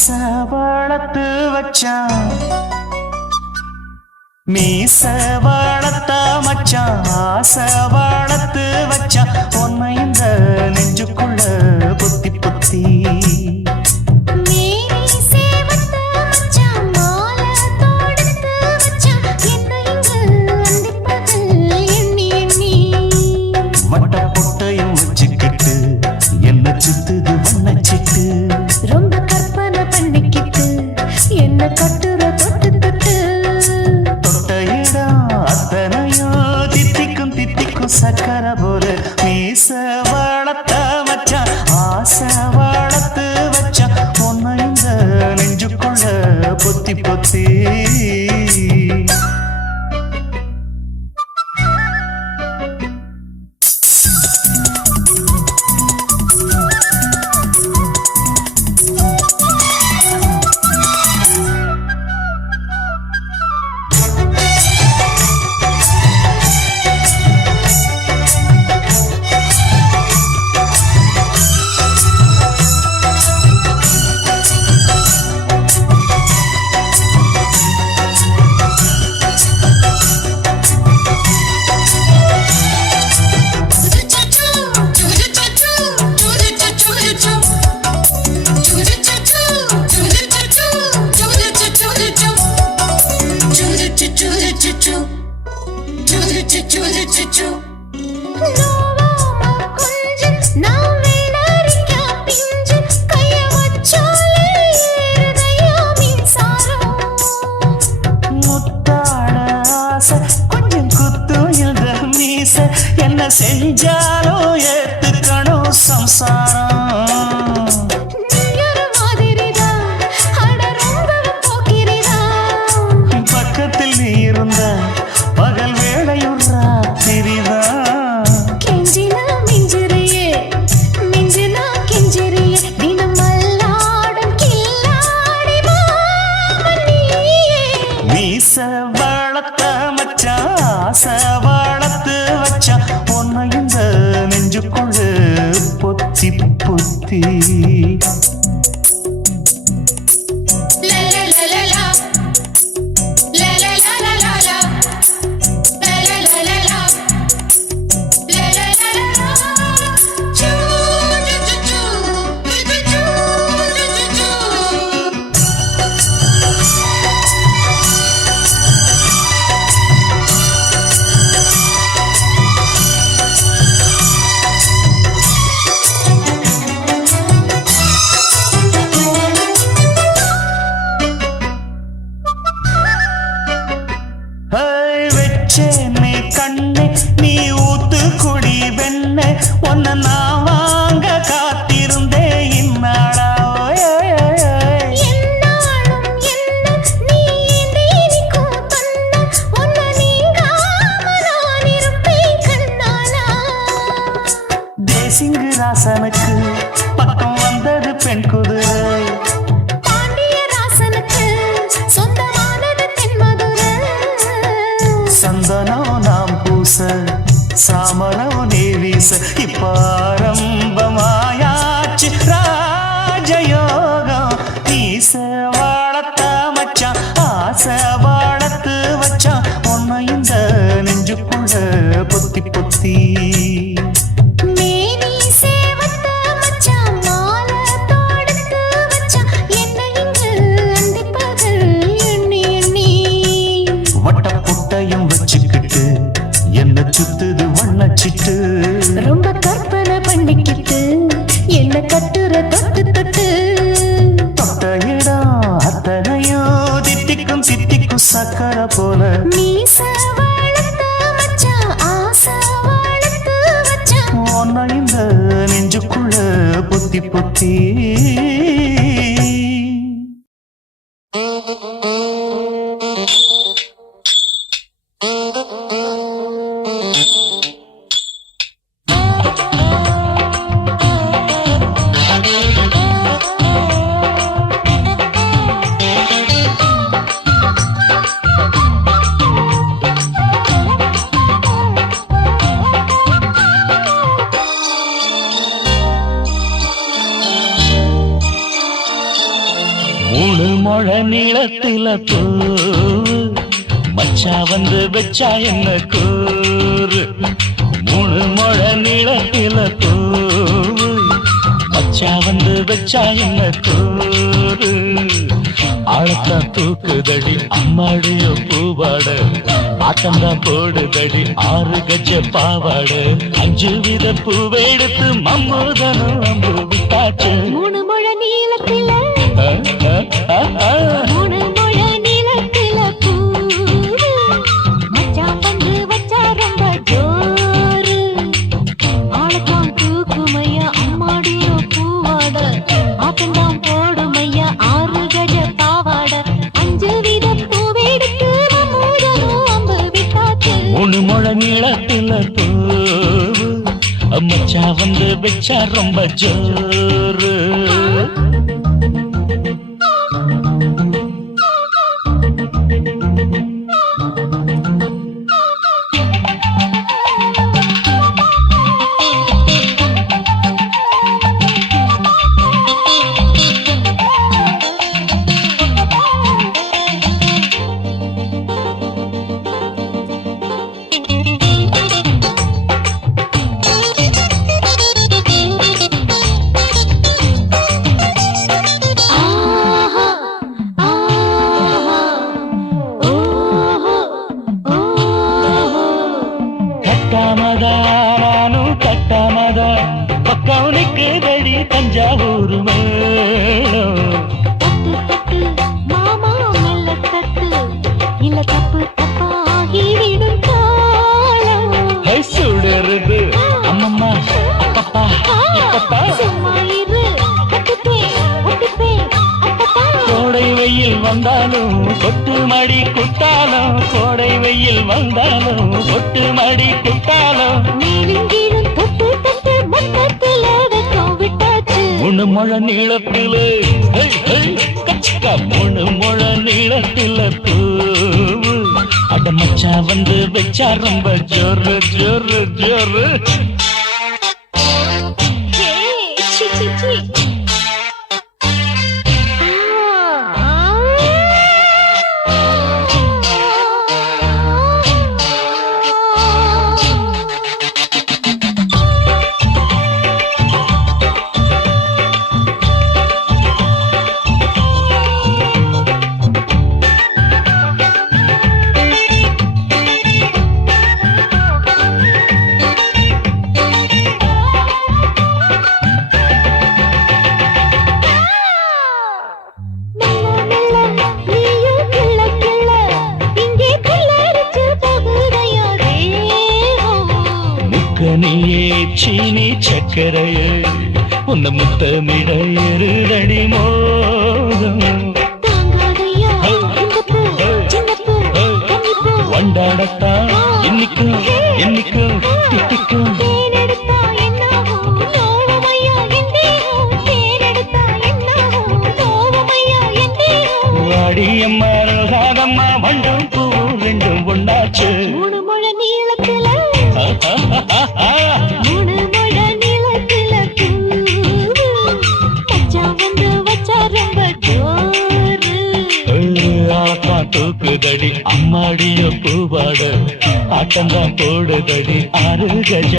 ஆசை வளர்த்து வச்சான் மீச வளர்த்த மச்சான் ஆசை வளர்த்து வச்சான் உன்னை இந்த நெஞ்சுக்குள்ள பொத்தி பொத்தி வட்ட பொட்டையும் வச்சுக்கிட்டு என்ன சுத்துது வண்ணச்சிட்டு ரொம்ப கற்பனை பண்ணிக்கிட்டு என்ன கட்டுற தொட்டு தொட்டு தொட்ட இடம் அத்தனையோ தித்திக்கும் தித்திக்கும் சக்கரை போல மீச வளர்த்த மச்சான் ஆசை வளர்த்து வச்சான் உன்னை இந்த நெஞ்சுக்குள்ள பொத்தி பொத்தி கொஞ்சம் குத்தும் இந்த மீச என்ன செஞ்சாலும் ஏத்துக்கணும் சம்சாரம் பக்கத்தில் நீ இருந்த பகல் வேளையும் ராத்திரிதான் கெஞ்சினா மிஞ்சிறியே மிஞ்சினா கெஞ்சிறியே தினமல்லாடும் கில்லாடி மாமணியே மீச வளர்த்த மச்சான் ஆசை வளர்த்து வச்சான் உன்னை இந்த நெஞ்சுக்குள்ள பொத்தி பொத்தி வெச்சேனே கண்ணே நீ ஊத்து குடி வெண்ணே உன்னை நான் வாங்க காத்திருந்தே இந்நாளா என்னாலும் என்ன நீ நீரிக்கும் கண்ணா உன்னை நீங்காம நான் இருப்பேன் கண்ணாலா தேசிங்கு ராசனுக்கு பக்கம் வந்தது பெண் குதிரை பாண்டியராசனுக்கு சொந்தமானது தென்மதுரை சந்தனம் நாம் பூச சாமரம் நீ வீச இப்பாரம்பமாயாச்சு ராஜயோகம் ஈச வளர்த்த மச்சான் ஆசை வளர்த்து வச்சான் உன்னை இந்த நெஞ்சுக்குள்ள பொத்தி பொத்தி மேனி சேவத்த மச்சான் மாலை தொடுத்து வச்சான் என்ன இங்கு அந்திப்பகல் எண்ணி எண்ணி வட்ட பொட்டையும் வச்சுக்கிட்டு என்ன சுத்துது வண்ணச்சிட்டு ரொம்ப கற்பனை பண்ணிக்கிட்டு என்ன கட்டுற தொட்டு தொட்டு தொட்ட இடம் அத்தனையோ தித்திக்கும் தித்திக்கும் சக்கரை போல மீச வளர்த்த மச்சான் ஆசை வளர்த்து வச்சான் உன்னை இந்த நெஞ்சுக்குள்ள பொத்தி பொத்தி மூணு முழ நீளத்தில பூ மச்சா வந்து வச்சா என்ன கூறு மூணு முழ நீளத்தில பூ மச்சா வந்து வச்சா என்ன கூறு ஆழத்தான் தூக்குதடி அம்மாடிய பூவாட ஆட்டம்தான் போடுதடி 6 கஜ பாவாட 5 வித பூவை எடுத்து மம்மூதனும் அம்பு விட்டாச்சு மூணு முழ நீளத்தில மூணு முழ நீளத்தில பூ மச்சான் வந்து வச்சா ரொம்ப ஜோரு ஆளத்தான் தூக்குமையா அம்மாடிய பூவாட ஆட்டம்தான் போடுமையா 6 கஜ பாவாட 5 வித பூவை எடுத்து மம்மூதனும் அம்பு விட்டாச்சு மூணு முழ நீளத்தில பூ மச்சா வந்து வச்சா ரொம்ப ஜோரு கட்டாமதானும் கட்டாமதா பக்கம் நிக்குதடி தஞ்சாவூர் மேளம் தட்டு தட்டு மாமா மெல்ல தட்டு இல்ல தப்பு தப்பாகி விடும் காலம் சுடருது அம்மம்மா அப்பப்பா இப்பப்பா சும்மா இரு கட்டுப்பேன் ஒட்டுப்பேன் அப்பப்பா கோடை வெயில் வந்தாலும் கொட்டு மடி குட்டாலும் கோடை வெயில் வந்தாலும் கொட்டு மடி குட்டாலும் மேலும் கீழும் தொட்டு தொட்டு மொத்தத்தில் வெக்கம் விட்டாச்சு மூணு முழ நீளத்தில கச்சக்கா மூணு முழ நீளத்தில பூவு அட மச்சா வந்து வச்சா ரொம்ப ஜோரு ஜோரு ஜோரு ஹே சி சி சி நீயே சீனி சக்கரையே உன்ன முத்தமிட எருதடி மோகம் வண்டாடத்தான் இன்னிக்கும் இன்னிக்கும் திட்டிக்கும் வாடியம்மா ரோசாதம்மா வண்டும் பூ ரெண்டும் ஒண்ணாச்சு மூணு முழ நீளத்தில மூணு முழ நீளத்தில மச்சான் வந்து வச்சா ரொம்ப ஜோரு தூக்குதடி அம்மாடிய பூவாட ஆட்டம்தான் போடுதடி 6 கஜ